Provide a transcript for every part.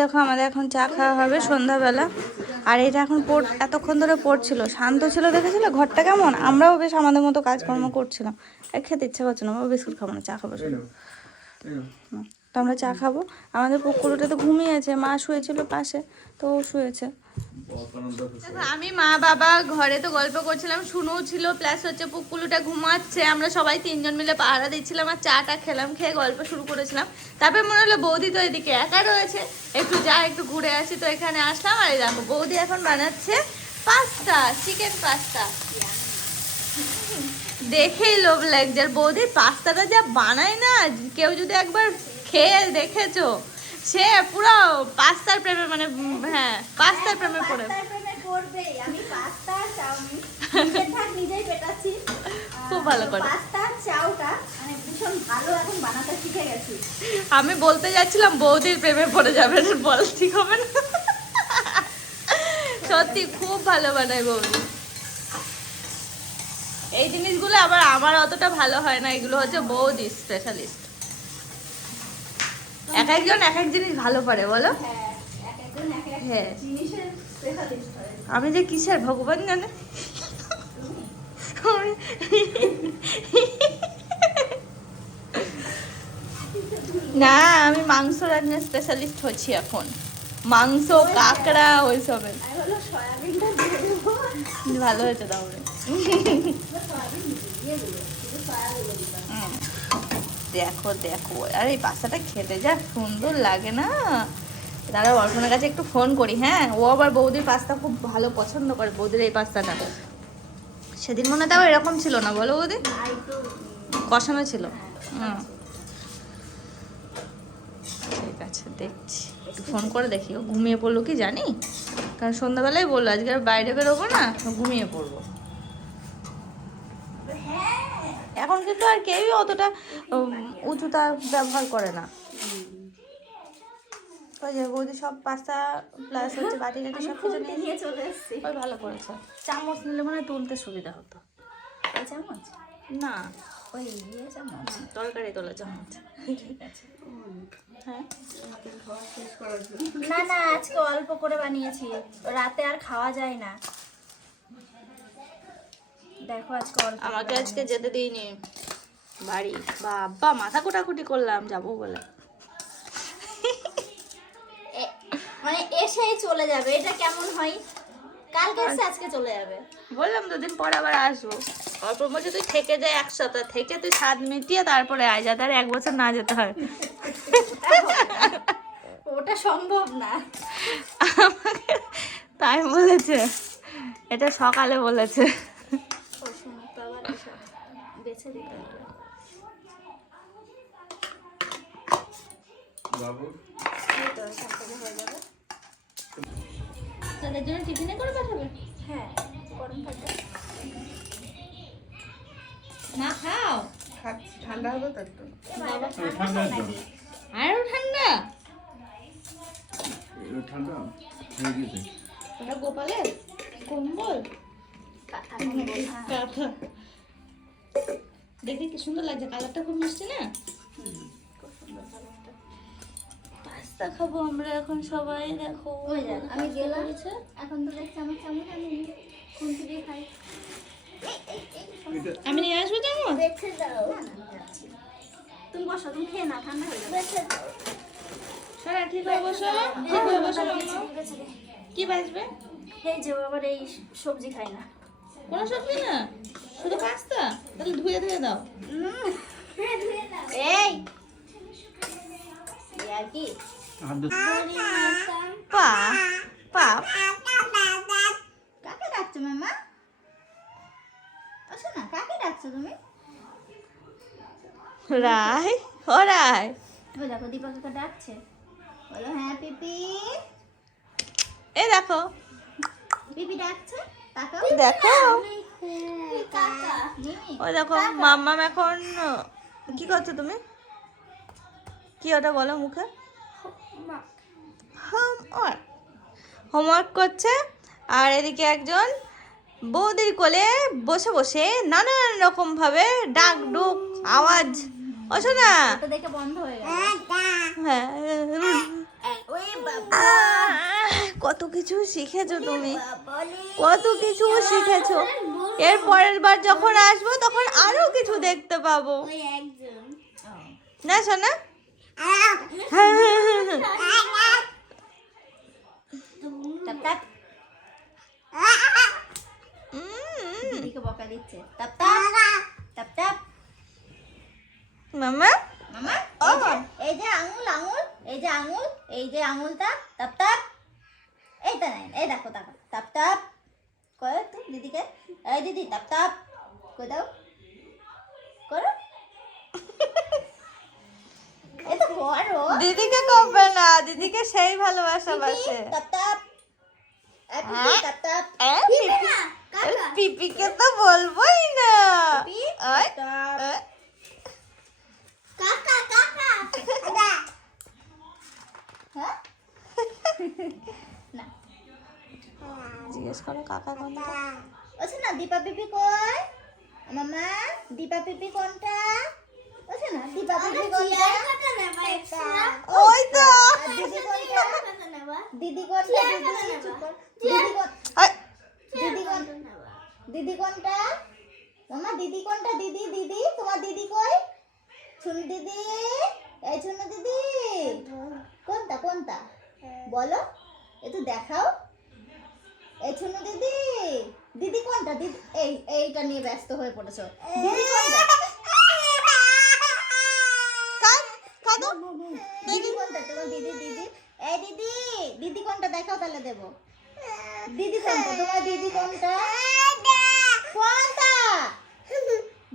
দেখো আমাদের এখন চা খাওয়া হবে সন্ধ্যাবেলা। আর এটা এখন পড় এতক্ষণ ধরে পড়ছিল। শান্ত ছিল দেখেছিল? ঘরটা কেমন? আমরাও বেশ আমাদের মতো কাজকর্ম করছিলাম। এক খেতে ইচ্ছা করছে না। বিস্কুট খাব না চা খাব। তো আমরা চা খাব। আমাদের পুকুরটা তো ঘুমিয়েছে মা শুয়েছিল পাশে, তো ও শুয়েছে। আমি মা বাবা ঘরে তো গল্প করছিলাম শুনু ছিল প্লাস হচ্ছে পুকুলুটা ঘুমাচ্ছে, আমরা সবাই তিনজন মিলে পাহারা দিচ্ছিলাম আর চাটা খেলাম, খেয়ে গল্প শুরু করেছিলাম। তারপরে মনে হলো, বৌদি তো এদিকে একা রয়েছে, একটু যা, একটু ঘুরে আসি, তো এখানে আসলাম আর দেখো, বৌদি এখন বানাচ্ছে পাস্তা চিকেন পাস্তা। দেখেই লোভ লাগছে, আর বৌদির পাস্তাটা যা বানায় না, কেউ যদি একবার খেয়ে দেখেছ সে পুরো পাস্তার প্রেমে মানে হ্যাঁ পাস্তার প্রেমে পড়ে প্রেমে পড়বেই। আমি পাস্তা, নিজেই পেটাচ্ছি। খুব ভালো করে। পাস্তা চাউটা মানে ভীষণ ভালো এখন বানাতে শিখে গেছি। আমি বলতে যাচ্ছিলাম বৌদির প্রেমে পড়ে যাবে বল ঠিক হবে না সত্যি খুব ভালো বানায় বৌদি এই জিনিসগুলো আবার আমার অতটা ভালো হয় না এগুলো হচ্ছে বৌদি স্পেশালিস্ট এক একজন এক এক জিনিস ভালো পারে বলো হ্যাঁ। আমি যে কিসের ভগবান জানে না, আমি মাংস রান্নার স্পেশালিস্ট হচ্ছি এখন মাংস, কাঁকড়া, ওইসবের। ভালো হয়েছে তাহলে এবার সয়াবিন দিয়ে দিলো, শুধু সয়াবিনগুলো দিলাম। হুম। দেখো দেখো। আর, এই পাস্তাটা খেতে যা সুন্দর লাগে না। দাদা অর্পণের কাছে একটু ফোন করি হ্যাঁ? ও আবার বৌদির পাস্তা খুব ভালো পছন্দ করে, বৌদির এই পাস্তাটা। সেদিন মনে তাও এরকম ছিল না, বলো বৌদি? কষানো ছিল। হুম। ঠিক আছে, দেখছি। একটু ফোন করে দেখি, ও ঘুমিয়ে পড়ল কি জানি? কারণ সন্ধ্যাবেলায় বলল, আজকে আর বাইরে বেরোবো না, ঘুমিয়ে পড়ব। এখন কিন্তু আর কেউই অতটা উঁচুতা ব্যবহার করে না ওই যে বৌদি সব পাস্তা প্লাস হচ্ছে বাটি টাটি সব কিছু নিয়ে চলে এসেছি। ওই ভালো করেছে চামচ নিলে মনে হয় তুলতে সুবিধা হতো এই চামচ? না ওই ইয়ে চামচ? তরকারি তোলা চামচ ঠিক আছে। হ্যাঁ না না আজকে অল্প করে বানিয়েছি রাতে আর খাওয়া যায় না দেখো আজকে আমাকে আজকে যেতে দিইনি। বাড়ি। বাবা মাথা কোটাকুটি করলাম যাব বলে। মানে এসেই চলে যাবে এটা কেমন হয়? কালকে এসে আজকে চলে যাবে। বললাম দুদিন পর আবার আসব। অল্প তুই থেকে যায় এক সপ্তাহ থেকে তুই স্বাদ মিটিয়ে তারপরে আয় যাতে আর এক বছর না যেতে হয়। ওটা সম্ভব না। তাই বলেছে। এটা সকালে বলেছে ওর সময় তো আবার এসব বেছে দিতে হবে বাবু। হয়ে তাদের জন্য টিফিনে করে পাঠাবে? হ্যাঁ গরম থাকবে। না খাও। ঠান্ডা হবে তো একটু ঠান্ডা আরও ঠান্ডা? ঠান্ডা? হয়ে গেছে। ওটা গোপালের? কম্বল? কাঁথা কম্বল। কাঁথা দেখে কি সুন্দর লাগছে। কালারটা খুব মিষ্টি না? পাস্তা খাব আমরা এখন সবাই দেখো। আমি গেলাম। এখন তো দেখছি আমার চামচ আমি খুন্তি দিয়ে খাই? আমি নিয়ে আসব চামচ? বেছে দাও। তুমি বসো তুমি খেয়ে না ঠান্ডা হয়ে যাবে। বেছে দাও। সারা ঠিক হয়ে বসো। ঠিক হয়ে বসো। কি বাজবে? এই যে আবার এই সবজি খাই না। কোনো সবজি না? শুধু পাস্তা? তাহলে ধুয়ে ধুয়ে দাও। এই! এই আর কি? পা পা কাকে ডাকছো মামা? আসো না কাকে ডাকছো তুমি? রায় ও রায় ওই দেখো দীপককে ডাকছে। বলো হ্যাঁ পিপি। এই দেখো। পিপি ডাকছে তাকাও দেখো। ওই দেখো মাম্মাম এখন কি করছ তুমি? কি ওটা বলো মুখে? হোমওয়ার্ক হোমওয়ার্ক করছে আর এদিকে একজন বৌদির কোলে বসে বসে নানান রকম ভাবে ডাক ডুক আওয়াজ। ওসো না দেখে বন্ধ হয়ে হ্যাঁ কত কিছু শিখেছো তুমি। কত কিছু শিখেছো। এর পরের বার যখন আসব তখন আরও কিছু দেখতে পাবো। না শোনা দিদিকে। এই যে- আঙুল আঙুল এই যে আঙুল এই যে আঙুলটা টাপ টাপ এইটা এই দেখো টাপ টাপ তো দিদিকে এই দিদি টাপ টাপ করে দাও দিদিকে করবে না দিদিকে সেই ভালোবাসা বাসে। হ্যাঁ? পিপিকে তো বলবোই হ্যাঁ? না। জিজ্ঞেস করো কাকা কোনটা? ওছে না দীপা পিপি কই? মামা দীপা পিপি কোনটা? ওই তো। দিদি কোনটা দিদি কোনটা দিদি চুপ কর। দিদি কোন- আয়, দিদি কোন দিদি কোনটা? মামা দিদি কোনটা? দিদি দিদি তোমার দিদি কই? ছুনু দিদি? এই ছুনু দিদি। কোনটা কোনটা? বলো একটু দেখাও। এই ছুনু দিদি। দিদি কোনটা? দিদি এই এইটা নিয়ে ব্যস্ত হয়ে পড়েছো। দিদি কোনটা কাঁদ, কাঁদো। দিদি কোনটা তোমার দিদি দিদি এই দিদি কোনটা দেখাও তাহলে দেবো। দিদি কোনটা? তোমার দিদি কোনটা? কোনটা?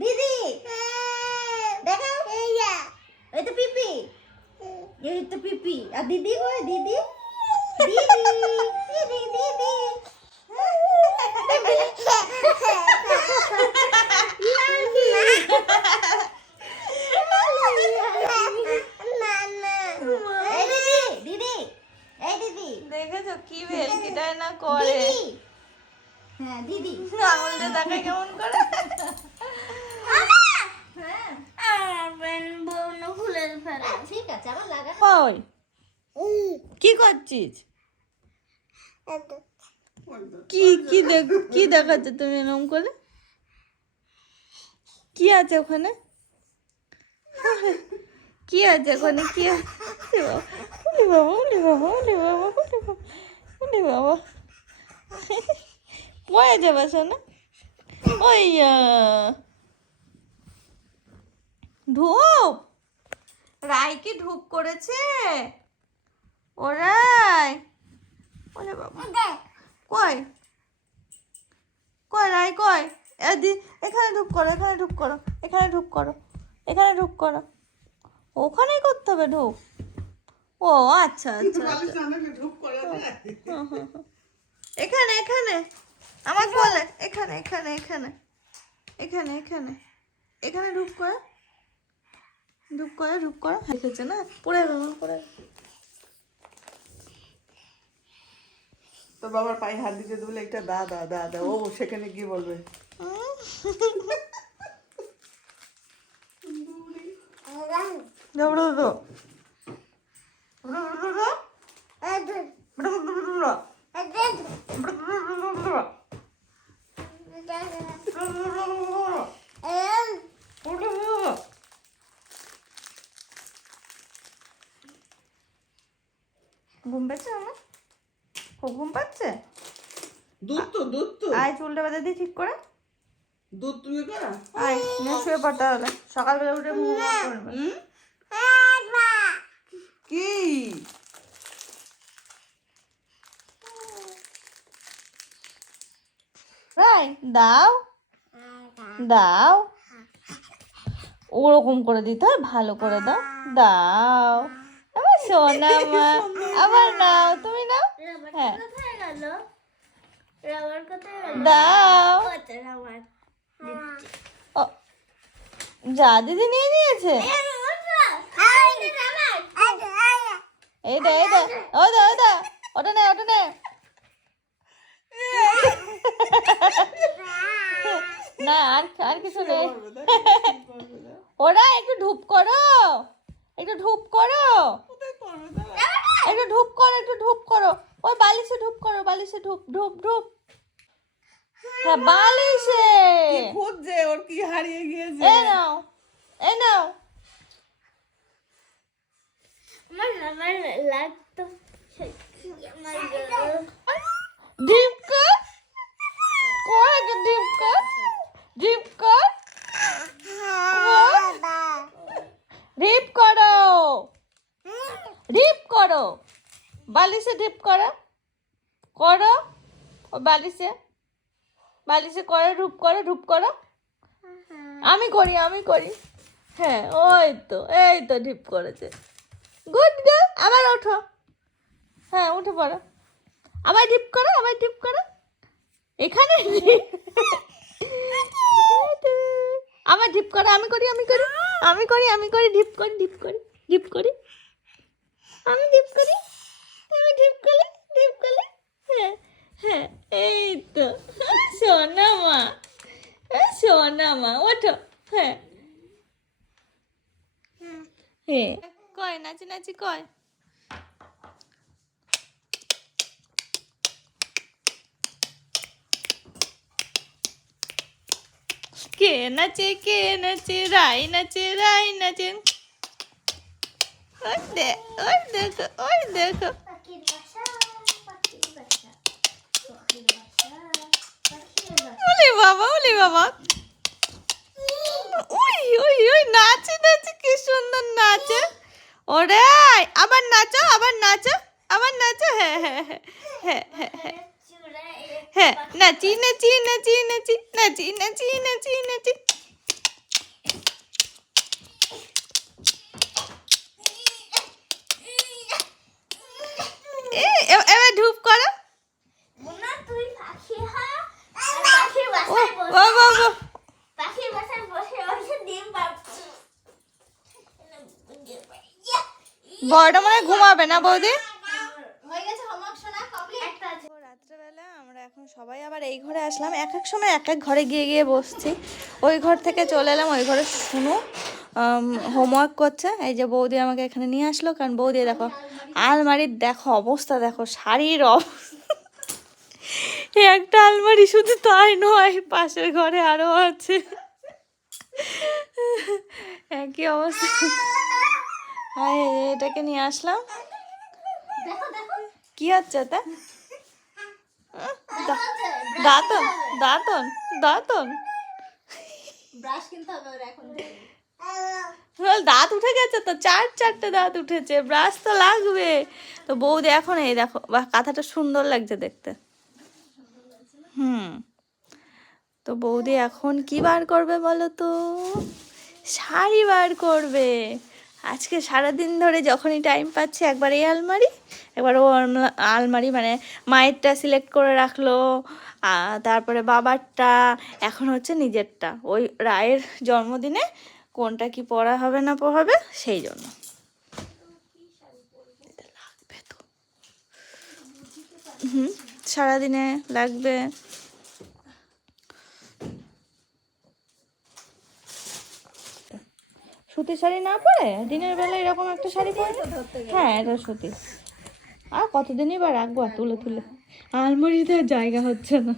দিদি! দেখাও। এই তো পিপি। এই তো পিপি। আর দিদি দিদি দিদি? দিদি দিদি এই দিদি দিদি এই দিদি দেখেছ কি ভেলকিটাই না করে দিদি হ্যাঁ দিদি আঙুল দিয়ে তাকায় কেমন করে হ্যাঁ ঠিক আছে আমার লাগানো ওই কি করছিস? কি কি কি দেখাচ্ছে তুমি এরকম করে? কি আছে ওখানে? কি আছে ওখানে? কি আছে? বাবা উলি বাবা উলি বাবা উলি বাবা উলি বাবা পড়ে যাবে শোনা ওই ধূপ। রাই কি ধূপ করেছে। ওরাই। ওরে বাবা। কই? কই রাই কই? এদি এখানে ঢুক করো এখানে ঢুক করো এখানে ঢুক করো এখানে ঢুক করো। ওখানেই করতে হবে ঢুক। ও আচ্ছা আচ্ছা আচ্ছা। এখানে এখানে। আমার বলে এখানে এখানে এখানে। এখানে এখানে। এখানে ঢুক করে। ঢুক করে ঢুক করে। দেখেছে না? পড়ে পড়ে তোর বাবার পায়ে হাত দিতে বলে একটা দা দা দা দা। ও সেখানে গিয়ে বলবে। ঘুম পাচ্ছে আমার খুব ঘুম পাচ্ছে? দুধ তো দুধ তো। আয় চুলটা বেঁধে দিই ঠিক করে। দুধ তুমি করা আয় নিয়ে শুয়ে পড়তে হবে সকালবেলা উঠে করবে। কি? রাই দাও। দাও। ওরকম করে দিতে হয় ভালো করে দাও। দাও। আমার সোনা মা আবার নাও তুমি নাও হ্যাঁ। দাও। যা দিদি নিয়ে নিয়েছে। এইটা এইটা ওটা। ওটা ওটা নে ওটা নে। না আর আর কিছু নেই। ওরা একটু ঢুপ করো। একটু ঢুপ করো। একটু ঢুপ করো একটু ঢুপ করো। ওই বালিশে ঢুপ করো বালিশে ঢুপ ঢুপ ঢুপ। হ্যাঁ বালিশে! খুঁজছে ওর কি হারিয়ে গিয়েছে? এ নাও এ নাও। আমার আমার লাগতো কর একটা ডিপ কর ডিপ কর ডিপ করো ডিপ করো বালিশে ডিপ করো করো ও বালিশে বালিশে করে ঢুপ করো ঢুপ করো। আমি করি আমি করি। হ্যাঁ ওই তো এই তো ঢিপ করেছে। গুড গার্ল আবার ওঠো। হ্যাঁ উঠে পড়ো। আবার ডিপ করো আবার ডিপ করো। এখানে আবার ডিপ করো আমি করি আমি করি আমি করি আমি করি ডিপ করি ডিপ করি ডিপ করি আমি ডিপ করি। আমি ডিপ করি ডিপ হ্যাঁ হ্যাঁ এই তো। সোনা মা সোনা মা ওঠো। হ্যাঁ। হ্যাঁ। কয় নাচি নাচি কয়? কে নাচে কে নাচে রাই নাচে রাই নাচে? ওই দে ওই দেখো ওই দেখো। পাখির বাসা পাখির বাসা পাখির বাসা পাখির বাসা। ওলে বাবা ওলে বাবা। ওই ওই ওই নাচে নাচে কি সুন্দর নাচে। ওরে আবার নাচো আবার নাচো আবার নাচো হ্যাঁ হ্যাঁ হ্যাঁ হ্যাঁ হ্যাঁ হ্যাঁ নাচি নাচি নাচি নাচি নাচি নাচি নাচি নাচি এ, এ- এবার ধূপ করো মুন্না তুই পাখি হা আর পাখির ও বাসায় বসে ও বাবা পাখির বাসায় বসে বসে ডিম পাচ্ছি বড়টা মনে ঘুমাবে না বৌদি? হোমওয়ার্ক শোনা কমপ্লিট একটা আছে। রাত্রেবেলা আমরা এখন সবাই আবার এই ঘরে আসলাম। এক এক সময় এক এক ঘরে গিয়ে গিয়ে বসছি। ওই ঘর থেকে চলে এলাম ওই ঘরে শুনু হোমওয়ার্ক করছে। এই যে বৌদি আমাকে এখানে নিয়ে আসলো। কারণ বৌদি দেখো আলমারির দেখো অবস্থা দেখো শাড়ির অবস্থা। এই একটা আলমারি শুধু তাই নয় পাশের ঘরে আরও আছে। একই অবস্থা। হ্যাঁ এটাকে নিয়ে আসলাম। কি হচ্ছে তা দাঁতন দাঁতন দাঁতন। দাঁত উঠে গেছে তো চার চারটে দাঁত উঠেছে ব্রাশ তো লাগবে। তো বৌদি এখন এই দেখো বা কাঁথাটা সুন্দর লাগছে দেখতে। হুম। তো বৌদি এখন কি বার করবে বলো তো? শাড়ি বার করবে। আজকে সারাদিন ধরে যখনই টাইম পাচ্ছে, একবার এই আলমারি, একবার ও আলমারি মানে মায়েরটা সিলেক্ট করে রাখল তারপরে বাবারটা, এখন হচ্ছে নিজেরটা। ওই রায়ের জন্মদিনে কোনটা কি পড়া হবে না হবে, সেই জন্য। হুম, সারাদিনে লাগবে। সুতির শাড়ি না পরে দিনের বেলা এরকম একটা শাড়ি পরে? হ্যাঁ এটা সুতি। আর কতদিনই বা রাখব আর তুলে তুলে? আলমারিতে আর জায়গা হচ্ছে না।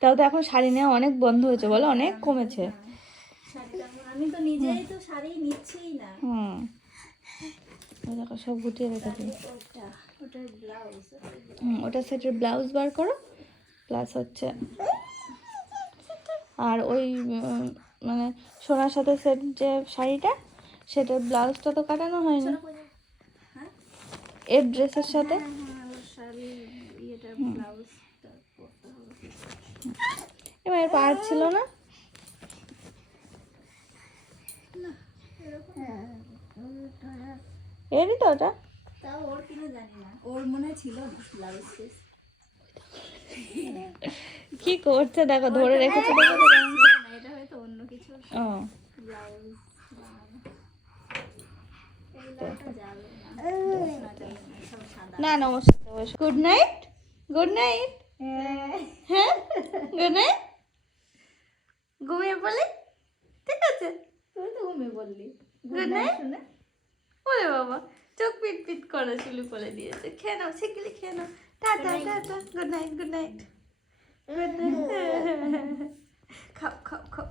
তাও তো এখন শাড়ি নেওয়া অনেক বন্ধ হয়েছে বলো অনেক কমেছে। আমি তো নিজেই তো শাড়ি নিচ্ছিই না। হুম। দেখো সব গুটিয়ে রেখে দিই। ওটা সেটের ব্লাউজ বার করো প্লাস হচ্ছে আর ওই মানে সোনার সাথে সেট যে শাড়িটা সেটার ব্লাউজটা তো কাটানো হয়নি। এর ড্রেসের সাথে? ব্লাউজটা এবার পার ছিল না? এরই তো ওটা। তাও ওর কিনা জানি না। ওর মনে ছিল না ব্লাউজ কি করছে দেখো ধরে রেখেছে দেখো এটা হয়তো অন্য কিছু। ও। না নমস্কার গুড নাইট গুড নাইট হ্যাঁ? গুড নাইট ঘুমিয়ে পড়লি? ঠিক আছে। তুই তো ঘুমিয়ে বললি গুড নাইট ওরে বাবা চোখ পিট পিট করে শুলু বলে দিয়েছে। খেয়ে নাও শিগগিরি খেয়ে নাও। Tata tata. Good night good night good night খাও খাও খাও